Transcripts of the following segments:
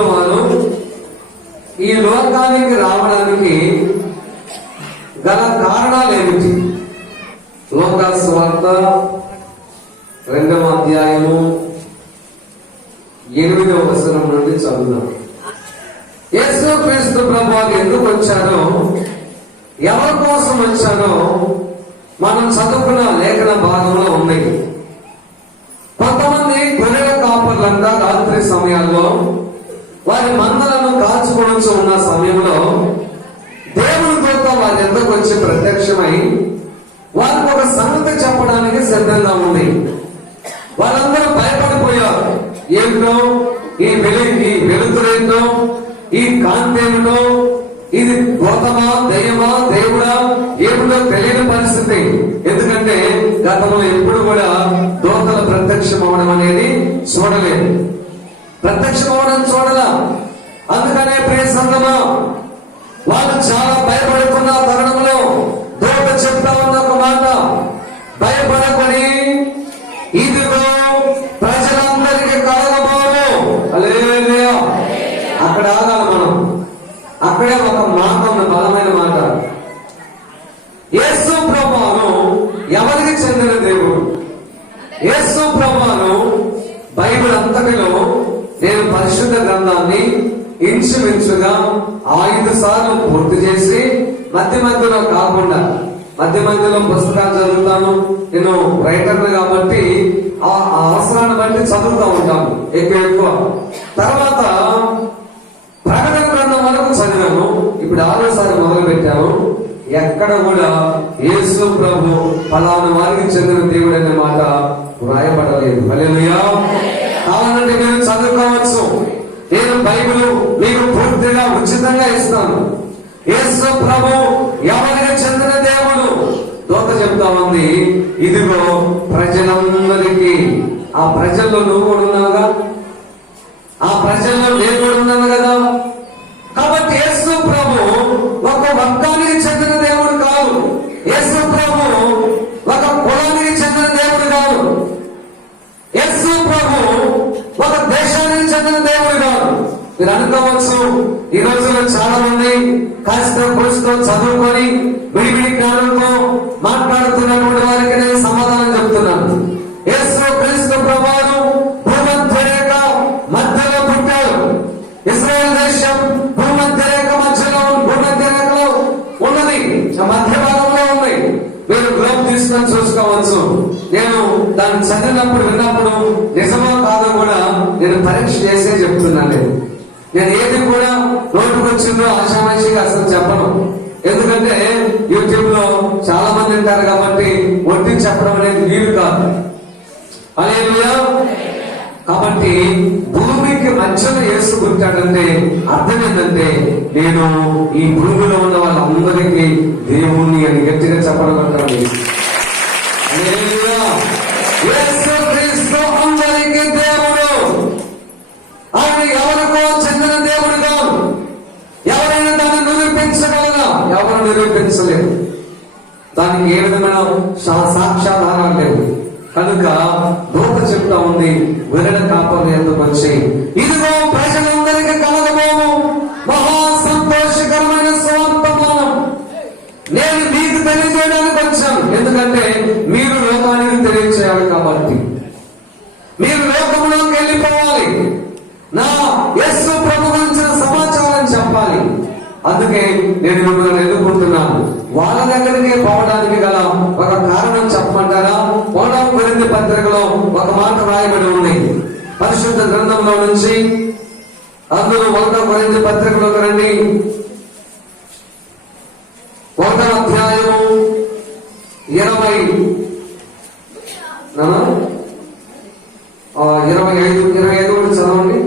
ప్రభువు వారు ఈ లోకానికి రావడానికి గల కారణాలు ఏమిటి? లోకా సువార్త 2వ అధ్యాయము 8వ వచనం నుండి చదువుదాం. యేసు క్రీస్తు ప్రభువు ఎందుకు వచ్చారో, ఎవరి కోసం వచ్చారో మనం చదువుకున్న లేఖన భాగంలో ఉంది. కొంతమంది గొర్రెల కాపర్లంతా రాత్రి సమయాల్లో వారి మందలను కాచుకొని ఉన్న సమయంలో దేవుని దూత వారి ఎందుకు వచ్చి ప్రత్యక్షమై వారికి ఒక సంగతి చెప్పడానికి సిద్ధంగా ఉంది. వాళ్ళందరూ భయపడిపోయారు. ఏమిటో ఈ వెలుతురేంటో, ఈ కాంతి ఏమిటో, ఇది గోతమా దయ్యమా దేవుడా ఏమిటో తెలియని పరిస్థితి. ఎందుకంటే గతంలో ఎప్పుడు కూడా దూతలు ప్రత్యక్షం అవడం అనేది చూడలేదు, ప్రత్యక్షం అవడం చూడలా. అందుకనే ప్రియ సంగమా, వాళ్ళు చాలా భయపడుతున్న తరుణంలో దూత చెప్తా ఉన్న ఒక మాట, భయపడకొని ఇదిగో ప్రజలందరికీ కలగబోను. హల్లెలూయా. అక్కడ ఆగాలి మనం. అక్కడే ఒక మాట ఉన్న బలమైన మాట. యేసు ప్రభువును ఎవరికి చెందిన దేవుడు? యేసు ప్రభువును బైబిల్ అంతటిలో నేను పరిశుద్ధ గ్రంథాన్ని ఇంచుమించుగా 5 సార్లు పూర్తి చేసి మధ్య మధ్యలో కాకుండా, మధ్య మధ్యలో పుస్తకాలు చదువుతాను. నేను రైటర్ను కాబట్టి ఆ అవసరాన్ని బట్టి చదువుతూ ఉంటాను ఎక్కువ. తర్వాత ప్రకటన గ్రంథం వరకు చదివాను. ఇప్పుడు 6వసారి మొదలు పెట్టాను. ఎక్కడ కూడా యేసు ప్రభు ఫలానా వారికి చెందిన దేవుడు అనే మాట వ్రాయబడలేదు. హల్లెలూయా. కావాలంటే మీరు చదువుకోవచ్చు. నేను బైబిల్ మీకు పూర్తిగా ఉచితంగా ఇస్తాను. యేసు ప్రభు ఎవరికి చెందిన దేవుడు? దూత చెప్తా ఉంది, ఇదిగో ప్రజలందరికీ. ఆ ప్రజల్లో నువ్వు కూడా ఉన్నావుగా, ఆ ప్రజల్లో నేను కూడా ఉన్నాను కదా. కాబట్టి యేసు ప్రభు ఒక వర్గానికి చెందిన దేవుడు కాదు. యేసు ప్రభు ఒక కులానికి చెందిన దేవుడు కాదు. యేసు ప్రభు ఒక దేశానికి చెందిన దేవుడు కాదు. మీరు అనుకోవచ్చు, ఈ రోజుల్లో చాలా మంది కాస్త పురుషుతో చదువుకొని విడివిడి జ్ఞానంతో మాట్లాడుతున్నటువంటి వారికి నేను సమాధానం చెప్తున్నాను. యేసు క్రీస్తు ప్రభువు భూమధ్య రేఖ మధ్యలో పుట్టాడు. ఇశ్రాయేల్ దేశం భూమధ్య రేఖలో ఉన్నది, మధ్య భాగంలో ఉంది. మీరు గ్లోబ్ తీసుకొని చూసుకోవచ్చు. నేను దాన్ని చదివినప్పుడు విన్నప్పుడు నిజమో కాదో కూడా నేను పరీక్ష చేసే చెప్తున్నాను. నేను ఏది కూడా నోటుకు వచ్చిందో ఆశామాషిగా అసలు చెప్పను. ఎందుకంటే యూట్యూబ్ లో చాలా మంది ఉంటారు కాబట్టి ఒట్టి చెప్పడం అనేది వీలు కాదు. హల్లెలూయా. కాబట్టి భూమికి మధ్యలో యేసు పుట్టాడంటే అర్థం ఏంటంటే, నేను ఈ భూమిలో ఉన్న వాళ్ళందరికీ దేవుణ్ణి అని గట్టిగా చెప్పడం అంటారు. యేసు క్రీస్తు అందరికీ దేవుడు. ఆయన ఎవరికో చెందిన దేవుడు కాదు. ఎవరైనా దాన్ని నిరూపించగలరా? ఎవరు నిరూపించలేరు. దానికి ఏ విధమైన సాక్ష్యాధారాలు లేవు. కనుక దూత చెప్తా ఉంది, గొర్రెల కాపర్లు ఎందుకు వచ్చి, ఇదిగో ప్రజలందరికీ కలగబోము మహా సంతోషకరమైన సువర్తమానం. నేను మీకు తెలియజేయడానికి వచ్చాను. ఎందుకంటే మీరు లోకానికి తెలియజేయాలి కాబట్టి, మీరు లోకంలోకి వెళ్ళిపోవాలి. నా యేసు ప్రభు గురించిన సమాచారం చెప్పాలి. అందుకే నేను మిమ్మల్ని ఎదుర్కొంటున్నాను. వాళ్ళ దగ్గరికి పోవడానికి గల ఒక కారణం చెప్పమంటారా? 1వ కొరింథీ పత్రికలో ఒక మాట రాయబడి ఉంది పరిశుద్ధ గ్రంథంలో నుంచి. అందులో 1వ కొరింథీ పత్రికలోకి రండి. 1వ అధ్యాయము 25 కూడా చదవండి.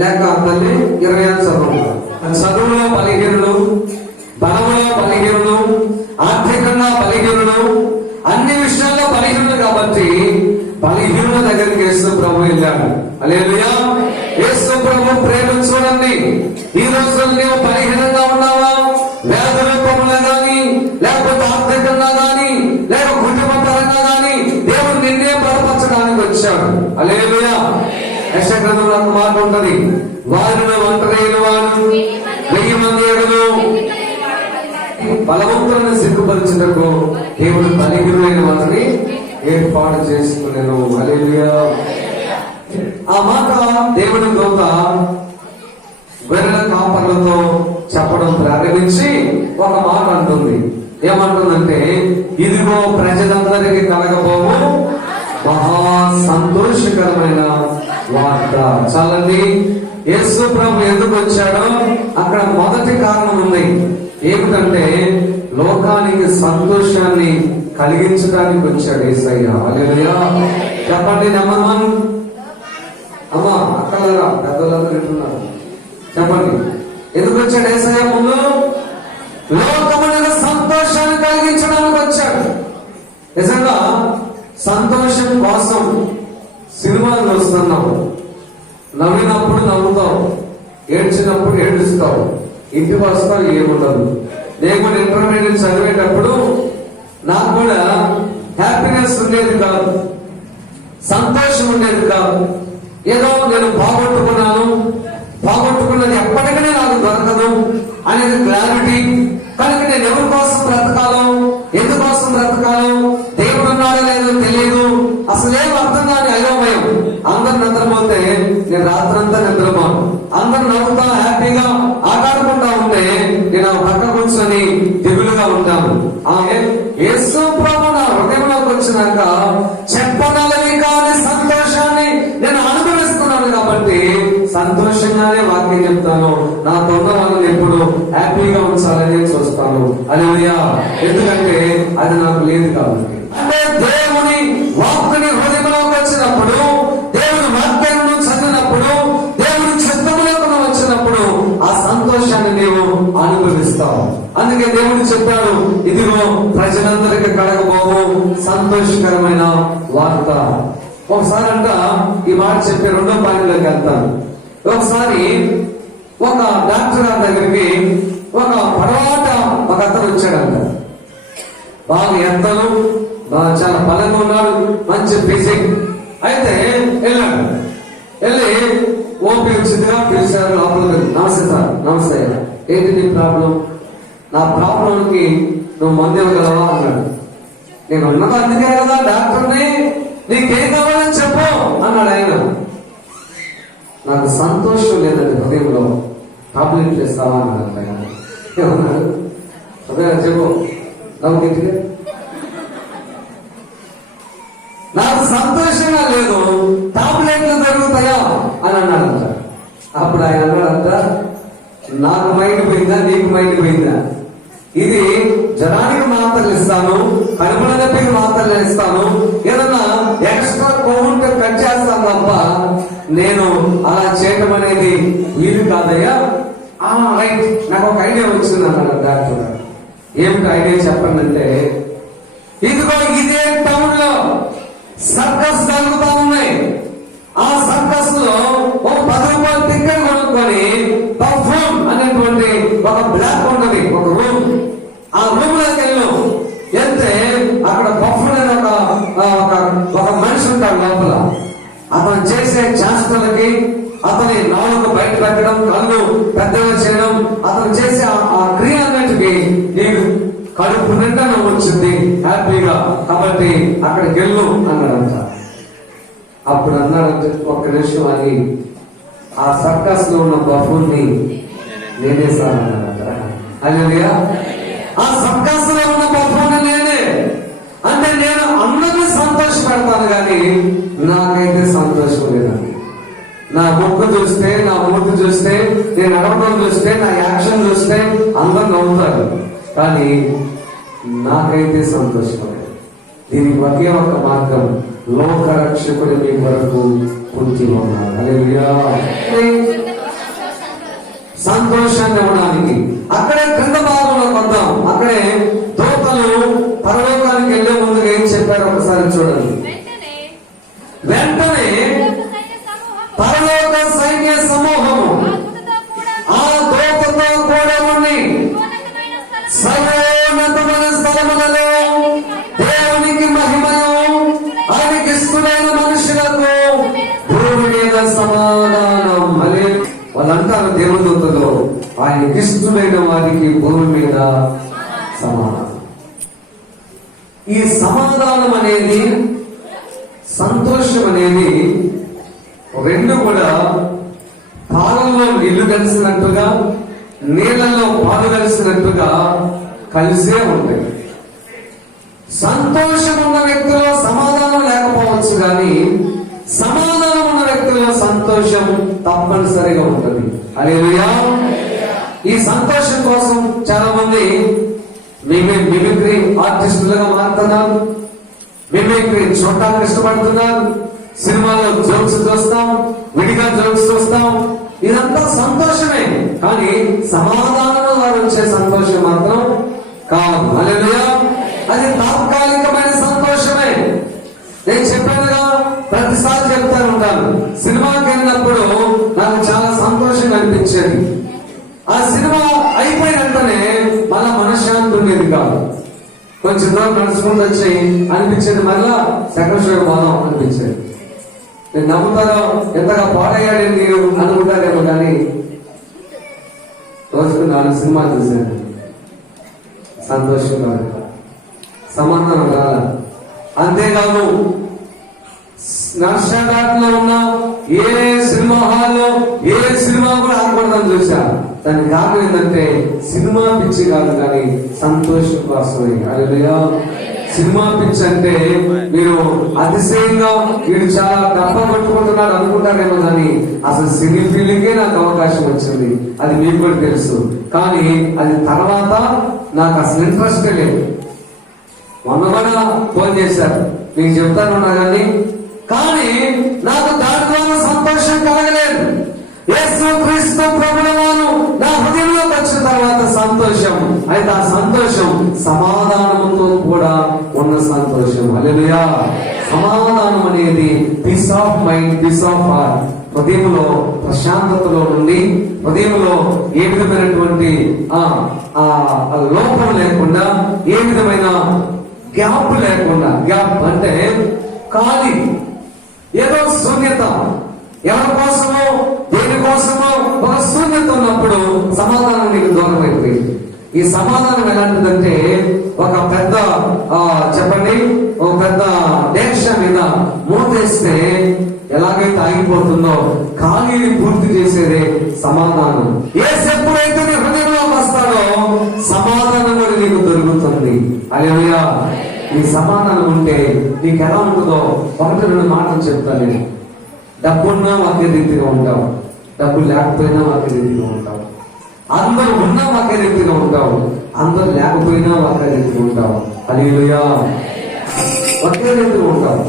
లేక తల్లి 25 చదవండి. చదువులో బలహీనులు, బలములో బలహీనులు, ఆర్థికంగా బలహీనులు, అన్ని విషయాల్లో బలహీనులు కాబట్టి బలహీనుల దగ్గరికి యేసు ప్రభు వెళ్ళాడు. హల్లెలూయా. యేసు ప్రభు ప్రేమ చూడండి. ఈ రోజుల్లో నీవు బలహీనంగా ఉన్నావా? వ్యాధ రూపంలో గాని, లేకపోతే ఆర్థికంగా గాని, లేక కుటుంబ పరంగా గాని దేవుడు నిన్నే బలపరచడానికి వచ్చాడు. హల్లెలూయా. యెషయా గ్రంథంలో ఒక మాట ఉంటది, వారిలో ఒంటరైన వారు 1000 మంది ఎగలు బలవంతులను సిగ్గుపరిచినకు దేవుడు బలిగిరులైన వారిని ఏర్పాటు చేసుకునేను. హల్లెలూయా. ఆ మాట దేవుని దూత గొర్రెల కాపర్లతో చెప్పడం ప్రారంభించి ఒక మాట అంటుంది. ఏమంటుందంటే, ఇదిగో ప్రజలందరికీ కలగబోవు మహా సంతోషకరమైన వార్త. చాలండి, యేసు ప్రభు ఎందుకు వచ్చాడో అక్కడ మొదటి కారణం ఉంది. ఏమిటంటే లోకానికి సంతోషాన్ని కలిగించడానికి వచ్చాడు యేసయ్య. హల్లెలూయా. చెప్పండి నెంబర్ 1. అమ్మా అక్కలరా పెద్దలందరూ వింటున్నారు, చెప్పండి ఎందుకు వచ్చాడు యేసయ్య? ముందు లోకమునకు సంతోషాన్ని కలిగించడానికి వచ్చాడు. నిజంగా సంతోషం కోసం సినిమాలు చూస్తున్నావు, నవ్వినప్పుడు నవ్వుతావు, ఏడ్చినప్పుడు ఏడుస్తావు, ఇంటికి వస్తావు ఏముండదు. దేవుడు ఇంటర్మీడియట్ చదివేటప్పుడు నాకు కూడా హ్యాపీనెస్ ఉండేది కాదు, సంతోషం ఉండేది కాదు. ఏదో నేను పోగొట్టుకున్నది ఎప్పటికీ నాకు దొరకదు అనేది క్లారిటీ. కనుక నేను ఎవరి కోసం బ్రతకాలో, ఎందుకోసం బ్రతకాలో, దేవుడు ఉన్నాడో లేదో తెలియదు, అసలేం అర్థం కాని అయోమయం. అందరు నిద్రపోతే నేను రాత్రంతా నిద్రపోను, అందరు నవ్వుతా హ్యాపీగా ఆటాడుకుంటా ఉంటే నేను పక్క కూర్చొని దిగులుగా ఉంటాను. ఆమె యేసు ప్రభు నా హృదయంలోకి వచ్చినాక చెప్పగలవి కాని సంతోషాన్ని నేను అనుభవిస్తున్నాను కాబట్టి సంతోషంగానే వాక్యం చెప్తాను. నా తొంద వాళ్ళని ఎప్పుడు హ్యాపీగా ఉంచాలని చూస్తాను. హల్లెలూయా. ఎందుకంటే అది నాకు లేదు కాబట్టి. అంటే దేవుని వాక్కుని హృదయంలోకి వచ్చినప్పుడు, దేవుని వాక్యాలను చదివినప్పుడు, దేవుని చిత్తములోకి వచ్చినప్పుడు ఆ సంతోషాన్ని నీవు అనుభవిస్తావు. అందుకే దేవుడు చెప్పాడు, ఇదిగో ప్రజలందరికీ కలగబోవు సంతోషకరమైన వార్త. ఒకసారి అంట ఈ మాట చెప్పి 2వ పాయింట్లోకి వెళ్తాను. ఒకసారి ఒక డాక్టర్ గారి దగ్గరికి ఒక పొడవాట ఒక అతను వచ్చాడంట. బాగా ఎత్తలు, చాలా బలంగా ఉన్నాడు, మంచి ఫిజిక్. అయితే వెళ్ళాడు, వెళ్ళి ఓపీ వచ్చిందిగా పిలిచారు లోపలికి. నమస్తే సార్. నమస్తే, ఏంటి నీ ప్రాబ్లం? నా ప్రాబ్లంకి నువ్వు మందు ఇవ్వగలవా అన్నాడు. నేను ఉన్నది అందుకే కదా డాక్టర్ని, నీకేం కావాలని చెప్పు అన్నాడు ఆయన. నాకు సంతోషం లేదండి హృదయంలో, టాబ్లెట్లు ఇస్తావా అన్నాడు ఆయన. ఏమన్నాడు? అదే చెప్పు, నవ్వుకింటిగా. నాకు సంతోషంగా లేదు, టాబ్లెట్లు దొరుకుతాయా అని అన్నాడంట. అప్పుడు ఆయన అన్నాడంట, నాకు మైండ్ పోయిందా, నీకు మైండ్ పోయిందా? ఇది జనానికి మాత్రలు ఇస్తాను, కడుపుల నొప్పికి మాత్రలు ఇస్తాను, ఏదన్నా ఎక్స్ట్రా కొవ్వుంటే కట్ చేస్తాను తప్ప నేను అలా చేయటం అనేది వీలు కాదయ్యా. రైట్, నాకు ఒక ఐడియా వచ్చింది అన్నాడు డాక్టర్. ఏమిటి ఐడియా చెప్పండి అంటే, ఇదిగో ఇదే టౌన్ లో సర్కస్ జరుగుతా ఉన్నాయి. ఆ సర్కస్ లో ఒక 10 రూపాయల టికెట్ కొనుక్కొని పర్ఫ్యూమ్ అనేటువంటి ఒక బ్లాక్ ఉన్నది ఒక రూమ్, ఆ రూమ్ లోకి వెళ్ళాం. వెళ్తే అక్కడ పర్ఫ్యూమ్ అనే ఒక మనిషి ఉంటాడు లోపల. అతను చేసే చేష్టలకి, అతని నాలుగు బయట పెట్టడం, కళ్ళు పెద్దగా చేయడం, అతను చేసే ఆ క్రియ అన్నిటికీ నీకు కడుపు నిండా వచ్చింది హ్యాపీగా, కాబట్టి అక్కడికి వెళ్ళు అన్నాడంట. అప్పుడు అన్నాడంటే, ఒక్క నిమిషం అని ఆ సర్కస్ లో ఉన్న బఫూన్ని నేనే సార్ అన్నాడంట. హల్లెలూయా. ఆ సర్కస్ లో ఉన్న బఫూన్ నేనే అంటే నేను అందరినీ సంతోష పెడతాను కానీ నాకైతే సంతోషం లేదండి. నా ముక్కు చూస్తే, నా మూర్తి చూస్తే, నేను నడవడం చూస్తే, నా యాక్షన్ చూస్తే అందరు నవ్వుతారు, కానీ నాకైతే సంతోషం లేదు. దీనికి ఒకే ఒక మార్గం, లోక రక్షకుడు మీ వరకు పుట్టి ఉన్నాడు. హల్లెలూయా. సంతోషాన్ని ఇవ్వడానికి అక్కడే క్రింద భాగంలో కొందాం. అక్కడే దూతలు పరలోకానికి వెళ్లే ముందుగా ఏం చెప్పారు ఒకసారి చూడండి. వెంటనే పరలోక సైన్య సమూహము ఆ దూతతో కూడా ఉండి సర్వోన్నతమైన స్థలములలో దేవునికి మహిమను ఆయనకి ఇష్టమైన మనుషులకు భూమి మీద ఇష్టమైన వారికి భూమి మీద సమాధానం. ఈ సమాధానం అనేది, సంతోషం అనేది రెండు కూడా పాలల్లో నీళ్లు కలిసినట్టుగా, నీళ్లలో పాలు కలిసినట్టుగా కలిసే ఉంటాయి. సంతోషం ఉన్న వ్యక్తిలో సమాధానం లేకపోవచ్చు, కానీ సమాధానం ఉన్న వ్యక్తిలో సంతోషం తప్పనిసరిగా ఉంటుంది. హల్లెలూయా. ఈ సంతోషం కోసం చాలా మంది మిమిక్రీ ఆర్టిస్టులుగా మారుతున్నారు, మిమిక్రీ చూడటానికి ఇష్టపడుతున్నారు, సినిమాలో జోక్స్ చూస్తాం, విడిగా జోక్స్ చూస్తాం. ఇదంతా సంతోషమే, కానీ సమాధానం ద్వారా వచ్చే సంతోషం మాత్రం కాదు. హల్లెలూయా. అది తాత్కాలికమైన సంతోషమే. నేను చెప్పానుగా, ప్రతిసారి చెప్తా ఉంటాను, సినిమాకి వెళ్ళినప్పుడు నాకు చాలా సంతోషంగా అనిపించేది. ఆ సినిమా అయిపోయిన వెంటనే మళ్ళా మనశ్శాంతి ఉండేది కాదు. కొంచెం దూరం నడుచుకుంటూ వచ్చి అనిపించేది మళ్ళా సెకండ్ షో పోదాం అనిపించేది. నేను నమ్ముతారో ఎంతగా పాడయ్యాడే మీరు అనుకుంటారేమో, కానీ రోజుకు 4 సినిమాలు చూశాను. సంతోషంగా సమాధానం రాల. అంతేకాదు నర్సఘాట్లో ఉన్న ఏ సినిమా హాల్లో ఏ సినిమా కూడా ఆడకూడదని చూసా. దానికి కారణం ఏంటంటే సినిమా పిచ్చి కాదు, కానీ సంతోషం కోసమే. హల్లెలూయా. సినిమా పిచ్చి అంటే మీరు అతిశయంగా వీడు చాలా డబ్బ పట్టుకుంటున్నాడు అనుకుంటారేమో, కానీ అసలు సినీ ఫీలింగే నాకు అవకాశం వచ్చింది, అది మీకు కూడా తెలుసు. కానీ అది తర్వాత నాకు అసలు ఇంట్రెస్ట్ లేదు. మొన్న కూడా ఫోన్ చేశారు, మీకు చెప్తానున్నా కానీ నాకు దాని ద్వారా సంతోషం కలగలేదు. యేసు క్రీస్తు ప్రభుల వారు నా హృదయంలోకి వచ్చిన తర్వాత సంతోషం. అయితే ఆ సంతోషం సమాధానంతో కూడా ఉన్న సంతోషం. హల్లెలూయా. సమాధానం అనేది peace of mind, peace of heart. హృదయంలో ప్రశాంతతలో నుండి, హృదయంలో ఏ విధమైనటువంటి లోపం లేకుండా, ఏ విధమైన గ్యాప్ లేకుండా. గ్యాప్ అంటే ఖాళీ, ఏదో శూన్యత, ఎవరి కోసమో దేనికోసమో ఒక శూన్యత ఉన్నప్పుడు సమాధానం నీకు దూరం అయిపోయింది. ఈ సమాధానం ఎలాంటిదంటే, ఒక పెద్ద చెప్పండి, ఒక పెద్ద డేక్ష మీద మూతేస్తే ఎలాగైతే ఆగిపోతుందో ఖాళీని పూర్తి చేసేదే సమాధానం. ఎప్పుడైతే నీ హృదయంలోకి వస్తాడో సమాధానం కూడా నీకు దొరుకుతుంది. హల్లెలూయా. ఈ సమాధానం ఉంటే నీకు ఎలా ఉంటుందో 1-2 మాటలు చెప్తాను నేను. డబ్బున్నా ఒకే రీతిగా ఉంటావు, డబ్బు లేకపోయినా ఒకే రీతిగా ఉంటావు. అందరూ ఉన్నా ఒకే రీతిగా ఉంటావు, అందరూ లేకపోయినా ఒకే రీతిగా ఉంటావు. హల్లెలూయా. ఒకే రీతిగా ఉంటావు.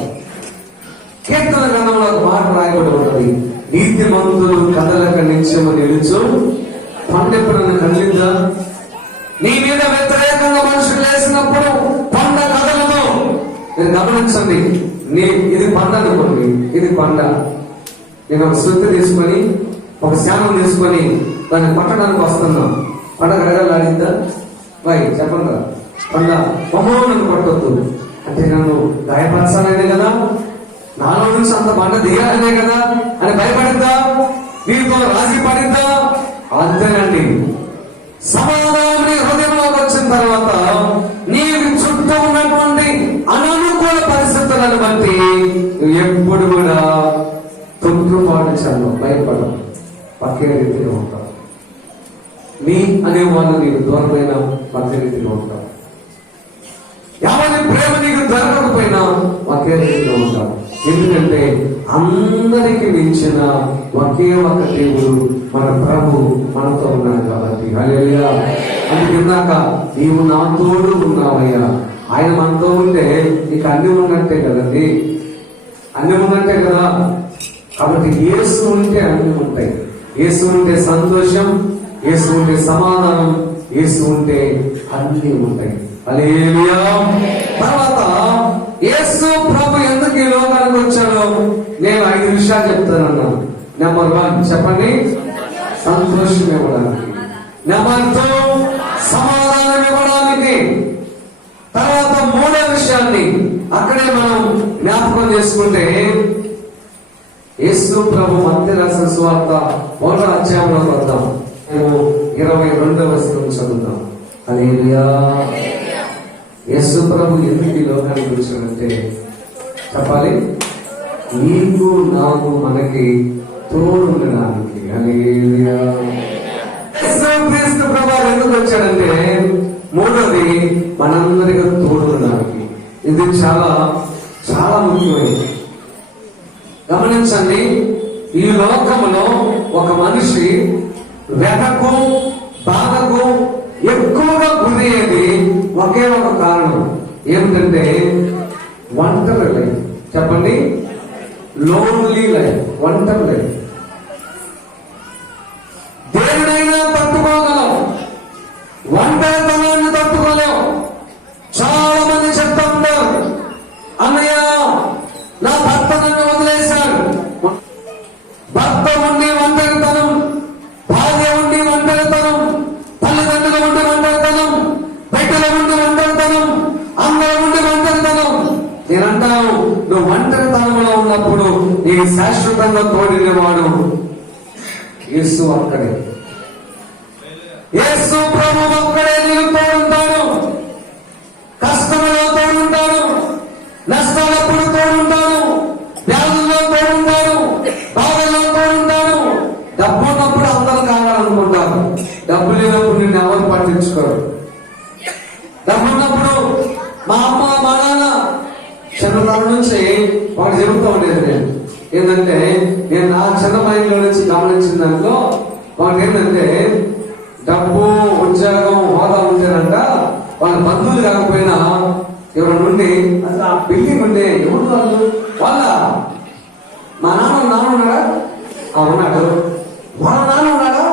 కీర్తన గ్రంథంలో ఒక మాట రాయబడి ఉంటుంది, నీతిమంతులు కదలక నిత్యము నిలుచు కొండెప్పుడన్నా కదిలిందా? నీ మీద వ్యతిరేకంగా మనుషులు వేసినప్పుడు కొండ కదలదు. మీరు గమనించండి, ఇది పండ అనుకోండి, ఇది పండ. నేను ఒక శుద్ధి తీసుకొని, ఒక శానం తీసుకొని దాన్ని పట్టడానికి వస్తున్నాం. పండ కదలాడిందా? చెప్పండి, పండ నన్ను పట్టొద్దు అంటే నన్ను గాయపరచాలనే కదా, నాలో నుంచి అంత పంట దిగాలనే కదా అని భయపడిందా? వీరితో రాజీ పడిందా? అంతేనండి. సమాధానం హృదయంలోకి వచ్చిన తర్వాత నీకు చుట్టూ ఉన్నటువంటి అననుకూల పరిస్థితులను బట్టి ఎప్పుడు కూడా తొట్టుపాటు చల్లవు, భయపడవు, పక్కే రీతిలో ఉంటావు. నీ అనే వాళ్ళు నీకు దూరమైన పక్కే రీతిలో ఉంటావు. ఎవరి ప్రేమ నీకు దొరకకపోయినా ఒకే రీతిలో ఉంటావు. ఎందుకంటే అందరికి మించిన ఒకే ఒక దేవుడు మన ప్రభు మనతో ఉన్నాడు కాబట్టి. హల్లెలూయా. అందుకిన్నాక నీవు నా తోడు ఉన్నావయ్యా. ఆయన మనతో ఉంటే నీకు అన్ని ఉన్నట్టే కదండి, అన్ని ఉన్నట్టే కదా. కాబట్టి యేసు ఉంటే అన్ని ఉంటాయి. యేసు ఉంటే సంతోషం, యేసు ఉంటే సమాధానం, యేసు ఉంటే అన్ని ఉంటాయి. హల్లెలూయా. తర్వాత యేసు ప్రభు ఎందుకు ఈ లోకానికి వచ్చాడో నేను 5 విషయాలు చెప్తానన్నా. నెంబర్ 1 చెప్పండి, సంతోషం ఇవ్వడానికి. నెంబర్ 2 సమాధానం ఇవ్వడానికి. తర్వాత 3వ విషయాన్ని అక్కడే మనం జ్ఞాపకం చేసుకుంటే, యేసు ప్రభు మత్తయి రాసిన సువార్త 1వ అధ్యాయంలోకి వద్దాం. మేము 22వ వచనం చదువుతాం. హల్లెలూయా. యేసు ప్రభు ఎందుకు ఈ లోకానికి వచ్చాడంటే చెప్పాలి, నీకు నాకు మనకి తోడు ఉండడానికి. హల్లెలూయా. యేసు ప్రభు ఎందుకు వచ్చాడంటే మూడోది మనందరికీ తోడు ఉండడానికి. ఇది చాలా చాలా ముఖ్యమైనది. గమనించండి, ఈ లోకంలో ఒక మనిషి వ్యధకు బాధకు ఎక్కువగా గురయ్యేది ఒకే ఒక కారణం. ఏమిటంటే ఒంటరి లైఫ్. చెప్పండి, లోన్లీ లైఫ్, ఒంటరి లైఫ్. దేనినైనా తట్టుకోగలం, ఒంటరితనాన్ని తట్టుకోలేం. చాలా మంది చెప్తా ఉంటారు, అన్నయ్య నా భర్త నన్ను వదిలేశాడు. భర్త ఉండి ఒంటరితనం, భార్య ఉండి ఒంటరితనం, తల్లిదండ్రులు ఉండి ఒంటరితనం, బిడ్డలు ఉండి ఒంటరితనం, అందరూ ఉండి ఒంటరితనం. నేనంటాను, నువ్వు ఒంటరితనంలో ఉన్నప్పుడు నీకు శాశ్వతంగా తోడినవాడు యేసు ఒక్కడే. యేసు ప్రభు ఒక్కడే నీకు తోడుంటాడు. కష్టంలో తోడుంటాడు, నష్టాలప్పుడు తోడుంటాడు, వ్యాధుల్లో తోడుంటాడు, బాధల్లో తోడుంటాడు. డబ్బు ఉన్నప్పుడు అందరూ కావాలనుకుంటారు, డబ్బు లేనప్పుడు నిన్ను ఎవరు పట్టించుకోరు. డబ్బు ఉన్నప్పుడు మా అమ్మ మా నాన్న చిన్నతనం నుంచి వాడు చెబుతూ ఉండేది. నేను ఏంటంటే, నేను నా చిన్న మైండ్లో నుంచి గమనించిన దాంట్లో వాడు ఏంటంటే, డబ్బు ఉద్యోగం హోదా ఉంటేనంట వాళ్ళ బంధువులు కాకపోయినా ఎవరి నుండి అసలు ఆ బిల్డింగ్ ఉంటే ఎవరు వాళ్ళ మా నాన్న ఉన్నాడా? ఉన్నాడు. వాళ్ళ నాన్న ఉన్నాడా?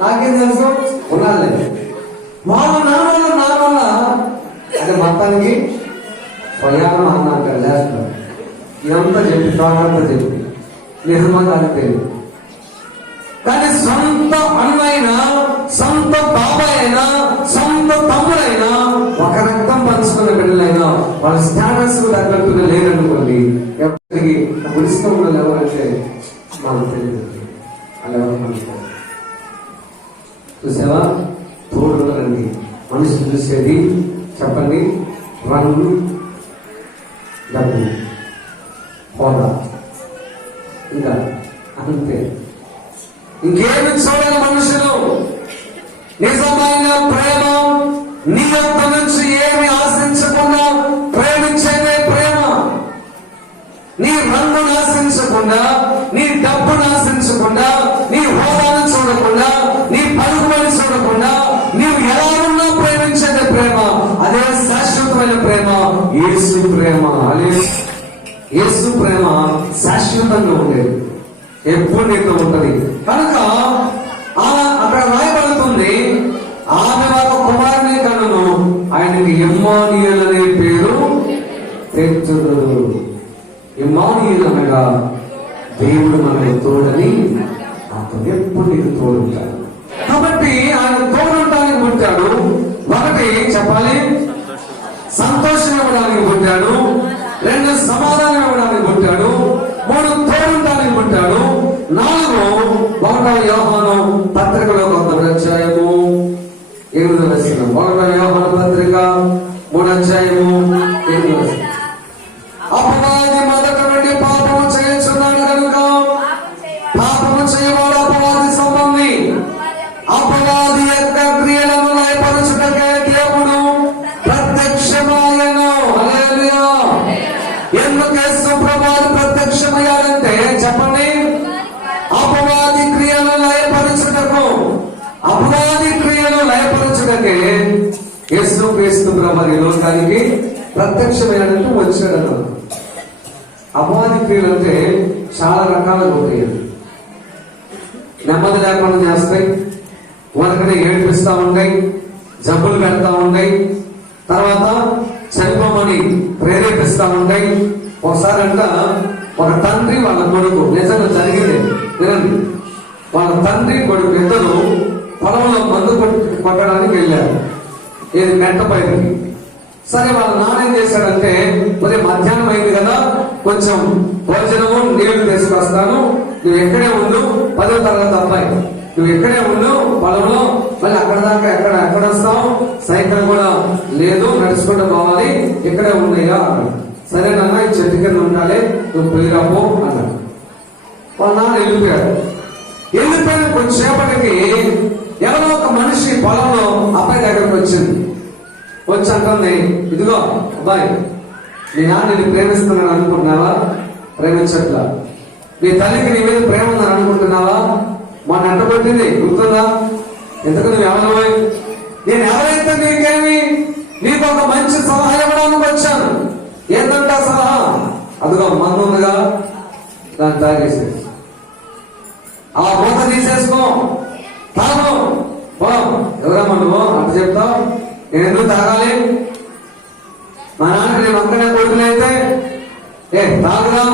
నాకేం తెలుసు, ఉన్నాడు. వాళ్ళ నాన్న అదే మొత్తానికి స్వయానం అన్నాక లేస్తారు. ఇదంతా చెప్పి తాగంతా చెప్పి నిజంగా తెలియదు. కానీ సొంత అన్నైనా, సొంత బాబాయ్ అయినా, సొంత తమ్ముడైనా, ఒక రక్తం పంచుకున్న బిడ్డలైనా వాళ్ళ స్టేటస్ తగ్గట్టుగా లేదనుకోండి. ఎవరికి గురిస్తూ ఉన్నది ఎవరంటే నాకు తెలియదు. అలా ఎవరు చూసావా? తోడులండి మనుషులు చూసేది చెప్పండి, రంగు, డబ్బు, హోదా, ఇంకా అంతే. ఇంకేమి చూడని మనుషులు నిజమైన ప్రేమ నీ యొక్క నుంచి ఏమి ఆశించకుండా ప్రేమించేదే ప్రేమ. నీ రంగును ఆశించకుండా, నీ డబ్బును ఆశించకుండా, నీ హోదాను చూడకుండా, నీ పలుకుబడి చూడకుండా నీవు ఎలా ఉన్నా ప్రేమించేదే ప్రేమ. అదే శాశ్వతమైన ప్రేమ, యేసు ప్రేమ. అదే యేసు ప్రేమ శాశ్వతంగా ఉండేది, ఎప్పుడు నీతో ఉంటది. కనుక అక్కడ రాయబడుతుంది, ఆమె ఒక కుమారుని కనును, ఆయనకి ఇమ్మానుయేల్ అనే పేరు పెట్టుడు. ఇమ్మానుయేల్ అనగా దేవుడు మనకు తోడని అతను ఎప్పుడు నీకు తోడుంటాడు. కాబట్టి ఆయన తోడుంటానికి పుట్టాడు. ఒకటి చెప్పాలి, సంతోషం ఇవ్వడానికి పుట్టాడు. రెండు, సమాధానం ఇవ్వడానికి పుట్టాడు. మూడు, తోడుంటానికి పుట్టాడు. నాలుగు, 1వ యోహాను పత్రికలో 1వ అధ్యాయము 8వ వచనం. 1వ యోహాను పత్రిక 3వ అధ్యాయము 8వ వచనం. అపవాది మొదట నుండి పాపము చేయుచున్నాడు కనుక పాపము చేయవాడు అపవాది సంబంధి. అపవాది యొక్క క్రియలను లయపరచుటకే దేవుడు ప్రత్యక్షమాయను. హల్లెలూయా. ఎందుకు యేసు ప్రభువు ప్రత్యక్షమయ్యాడంటే చెప్పండి, అపవాది క్రియలు లయపరచుటకు. అపవాది క్రియలు లయపరచుటకే యేసు క్రీస్తు ప్రభువు ఈ లోకానికి ప్రత్యక్షమయ్యాడంటూ వచ్చాడన్న. అపవాది క్రియలు అంటే చాలా రకాలుగా ఉంటాయి. నెమ్మది లేకుండా చేస్తాయి, ఒకరిని ఏడిపిస్తా ఉంటాయి, జబ్బులు పెడతా ఉంటాయి, తర్వాత చనిపోమని ప్రేరేపిస్తా ఉంటాయి. ఒకసారి అంట ఒక తండ్రి వాళ్ళ కొడుకు, నిజంగా జరిగింది వినండి, వాళ్ళ తండ్రి కొడుకు ఇద్దరు పొలంలో మందు కొట్టడానికి వెళ్ళారు. ఏది మెట్ట పైకి. సరే వాళ్ళ నాన్న ఏం చేశాడంటే, ఉదయం మధ్యాహ్నం అయింది కదా, కొంచెం భోజనము నీళ్లు తీసుకొస్తాను, నువ్వు ఎక్కడే ఉండు, 10వ తరగతి అబ్బాయి నువ్వు ఇక్కడే ఉండు పొలంలో, మళ్ళీ అక్కడ దాకా ఎక్కడ వస్తావు, సైకిల్ కూడా లేదు, నడుచుకుంటూ పోవాలి, ఇక్కడే ఉన్నాయా అన్నాడు. సరేనన్నా ఈ చెట్టు కింద ఉండాలి, నువ్వు పోయిరాపో అన్నాడు. వాళ్ళ నాన్న వెళ్ళిపోయిన కొంచెంసేపటికి ఎవరో ఒక మనిషి పొలంలో అబ్బాయి దగ్గరకు వచ్చింది. వచ్చి అంటుంది, ఇదిగో అబ్బాయి, నీ నాన్న నిన్ను ప్రేమిస్తున్నాడు అనుకుంటున్నావా? ప్రేమించట్లా. నీ తల్లికి నీ మీద ప్రేమ ఉందని అనుకుంటున్నావా? మొన్న అంటబట్టింది గుర్తుందా? ఎందుకు నువ్వు ఎవరు? నేను ఎవరైతే నీకేమి, నీకు ఒక మంచి సలహా ఇవ్వడానికి వచ్చాను. ఏంటంటే సలహా, అదిగో మందు ఉందిగా, దాన్ని తాగేసి ఆ మూత తీసేసుకో, తాగు. ఎవరమ్మా నువ్వు అంట చెప్తావు? నేను ఎందుకు తాగాలి? మా నాన్న నేను ఒక్కనే కొడుకునైతే తాగుదా.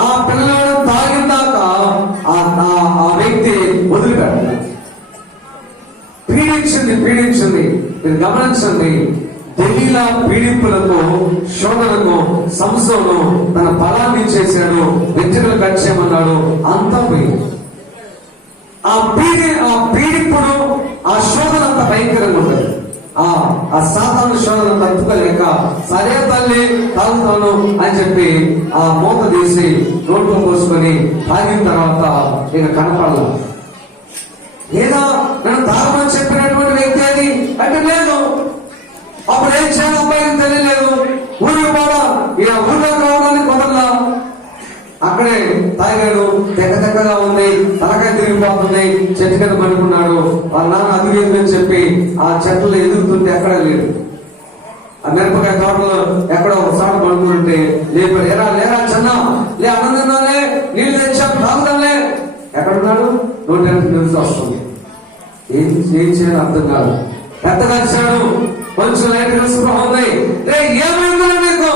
ఆ పిల్లలు తాగిన దాకా ఆ వ్యక్తి వదిలిపెట్టాలి. పీడించింది. మీరు గమనించండి, దెలీలా పీడింపులకు, శోధనకు సంసోను తన బలాన్ని చేశాడు, వెంట్రుకలు కట్ చేయమన్నాడు, అంతా పోయింది. ఆ పీడింపుడు, ఆ శోధన అంత భయంకరంగా ఉంటుంది. ఆ సాతాను శోధన తట్టుకోలేక, సరే తల్లి తాగుతాను అని చెప్పి ఆ మూత తీసి నోట్లో పోసుకొని తాగిన తర్వాత ఇక కనపడాల. ఏదో నేను తాగమని చెప్పినటువంటి వ్యక్తి అది అంటే లేదు. అప్పుడు ఏం చేయాలి అబ్బాయికి తెలియలేదు. ఊరికి పోవడం, ఇక ఊళ్ళోకి రావడానికి కుదరలా. అక్కడే తాగాడు, తెక్కగా ఉంది, తలకాయ తిరిగిపోతుంది, చెట్టు కింద పడుకున్నాడు. వాళ్ళ నాన్న అదిగేందని చెప్పి ఆ చెట్లు ఎదుగుతుంటే ఎక్కడ లేదు. ఆ మిరపకాయ తోటలో ఎక్కడో ఒక చోట పడుకుంటే లేపాడు. లేరా చిన్న, లే అన్నం తిన్నాలే, నీళ్ళు తెచ్చాం తాగుదాంలే. ఎక్కడున్నాడు? 108 నిమిషాలు వస్తుంది. ఏం చేయాలి అర్థం కాదు. పెద్దగా వచ్చాడు, కొంచెం లైట్ స్పృహ ఉంది. ఏమైందో నీకు?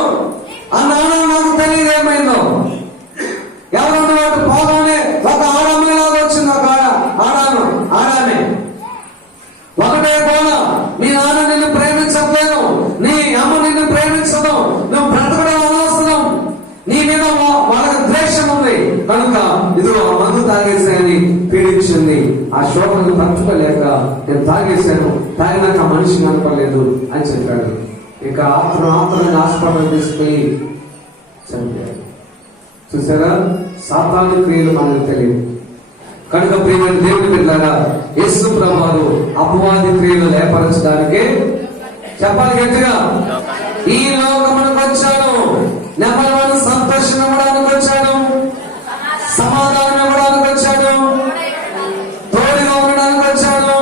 ఆ నాన్న నాకు తెలియదు ఏమైందో. ఎవరన్నా వాటి పోగానే ఒక ఆడమ్మలాగా వచ్చింది. ఒక ఆడామె ఒకటే పోల, నీ నాన్న నిన్ను ప్రేమించట్లేదు, నీ అమ్మ నిన్ను ప్రేమించదు, నువ్వు బ్రతకడం అనవసరం, నీ మీద వాళ్ళకి ద్వేషం ఉంది కనుక ఇదిగో మందు తాగేసాయని పీడించింది. ఆ శోభను తట్టుకోలేక నేను తాగేశాను, తాగినాక మనిషి కనపడలేదు అని చెప్పాడు. ఇక ఆత్మని హాస్పిటల్ తీసుకుని చనిపోయాడు. చూసారా, సాతాను క్రియలు మనకు తెలియదు కనుక ప్రియమైన దేవుని బిడ్డలారా, యేసు ప్రభువు అపవాది క్రియలు లేపరచడానికి చెప్పాలి గట్టిగా, ఈ లోకమునకు వచ్చాడు, నెమ్మది సంతోషం ఇవ్వడానికి వచ్చాడు, సమాధానం ఇవ్వడానికి వచ్చాడు, తోడుగా ఉండడానికి వచ్చాడు,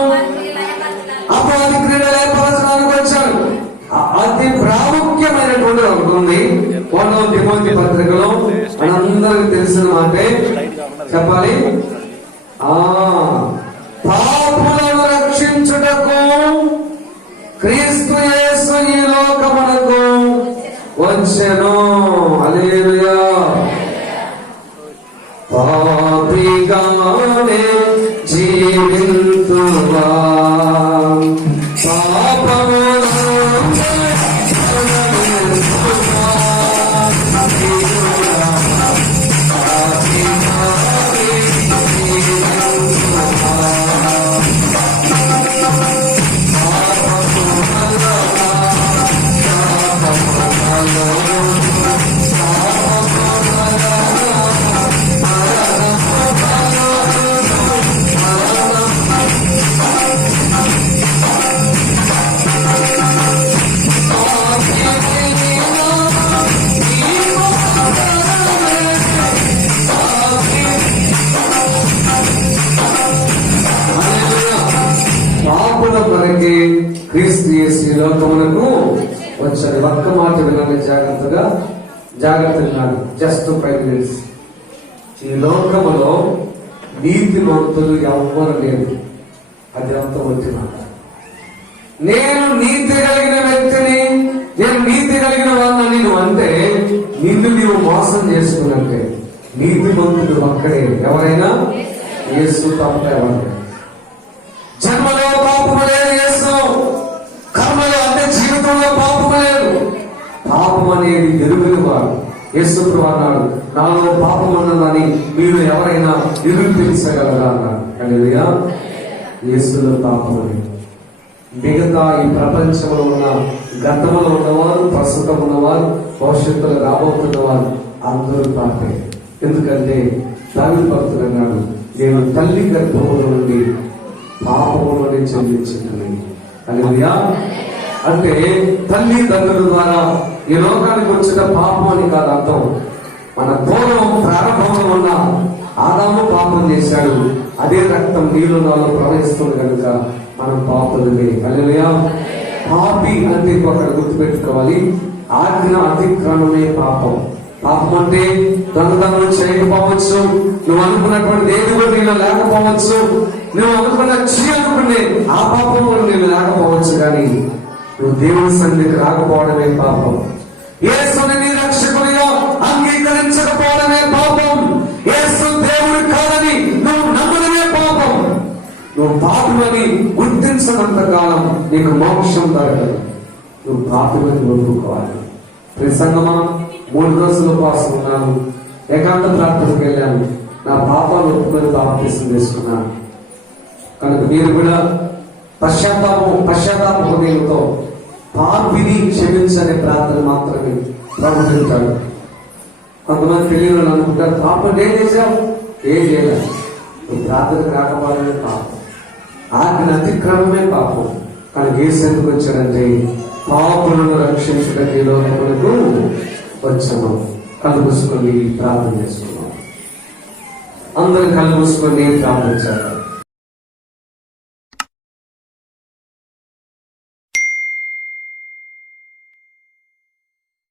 అపవాది క్రియలు లేపరచడానికి వచ్చాడు. అతి ప్రాముఖ్యమైనటువంటి ఒకటి ఉంది 1వ తిమోతి పత్రికలో, మనందరికి తెలిసిన మాటే చెప్పాలి. పాపులను రక్షించుటకు క్రీస్తు యేసు ఈ లోకమునకు వచ్చెను. హల్లెలూయా. పాపిగానే జీవింతువా, క్రీస్తు యేసు ఈ లోకమునకు వచ్చాడు. ఒక్క మాట వినాలి, జాగ్రత్తగా జస్ట్ 5 minutes. ఈ లోకములో నీతిమంతులు ఎవ్వరు లేరు. అది అంత వచ్చిన నేను నీతి కలిగిన వ్యక్తిని, నేను నీతి కలిగిన వాళ్ళని నువ్వు అంటే నిన్ను నీవు మోసం చేసుకున్నట్టే. నీతిమంతుడు ఒక్కడే, ఎవరైనా యేసు తప్ప ఎవరైనా. జన్మలో పాపము లేదు, యేసు కర్మలో అంటే జీవితంలో పాపము లేదు. పాపం అనేది ఎరుగని వాడు యేసు అన్నాడు, నాలో పాపం ఉన్నదని మీరు ఎవరైనా నిరూపించగలరా అన్నారు. హల్లెలూయా. యేసులో పాపం లేదు. మిగతా ఈ ప్రపంచంలో ఉన్న గతంలో ఉన్నవారు, ప్రస్తుతం ఉన్నవారు, భవిష్యత్తులో రాబోతున్నవారు అందరూ పాపే. ఎందుకంటే దావీదు భక్తుడు అన్నాడు, నేను తల్లి గర్భముల నుండి పాపములోనే చెల్లించుకున్నాను. హల్లెలూయా. అంటే తల్లిదండ్రుల ద్వారా ఈ లోకానికి వచ్చిన పాపం అని కాదు అర్థం. మన పూర్వం ప్రారంభంలో ఉన్న ఆదాము పాపం చేశాడు, అదే రక్తం నీళ్ళు నాలో ప్రవహిస్తుంది కనుక మనం పాపులమే. హల్లెలూయా. పాపి అంటే అక్కడ గుర్తుపెట్టుకోవాలి, ఆజ్ఞ అతిక్రమమే పాపం. పాపం అంటే దొంగతనం చేయకపోవచ్చు, నువ్వు అనుకున్నటువంటి ఏది కూడా నీలో లేకపోవచ్చు, నువ్వు అనుకున్న చేయాలనుకునే ఆ పాపం కూడా నీళ్ళు లేకపోవచ్చు, కానీ నువ్వు దేవుని సన్నిధికి రాకపోవడమే పాపం. యేసుని నీ రక్షకునిగా అంగీకరించకపోవడమే పాపం. యేసు దేవుడు కాదని నువ్వు నమ్మడమే పాపం. నువ్వు పాపమని గుర్తించనంత కాలం నీకు మోక్షం దొరకదు. నువ్వు పాపమని ఒప్పుకోవాలి. ప్రసంగమా 3 రోజుల ఉపవాసం ఉన్నాను, ఏకాంత ప్రార్థనకు వెళ్ళాను, నా పాపాలు ఒప్పుకొని బాప్తిసం తీసుకున్నాను. కనుక మీరు కూడా పశ్చాత్తాప హృదయంతో పాపిని క్షమించనే ప్రార్థన మాత్రమే ప్రభుత్వించాడు. కొంతమంది తెలియని అనుకుంటారు, పాపం ఏం చేశావు? ఏం చేయలేదు. నువ్వు ప్రార్థనకు రాకపోవడమే పాపం, ఆజ్ఞ అతిక్రమమే పాపం. కానీ యేసు ఎందుకు వచ్చాడంటే పాపులను రక్షించడానికి ఈ లోకములకు వచ్చాము. కళ్ళు మూసుకొని ప్రార్థన చేసుకున్నాం. అందరూ కళ్ళు మూసుకొని ప్రార్థించారు.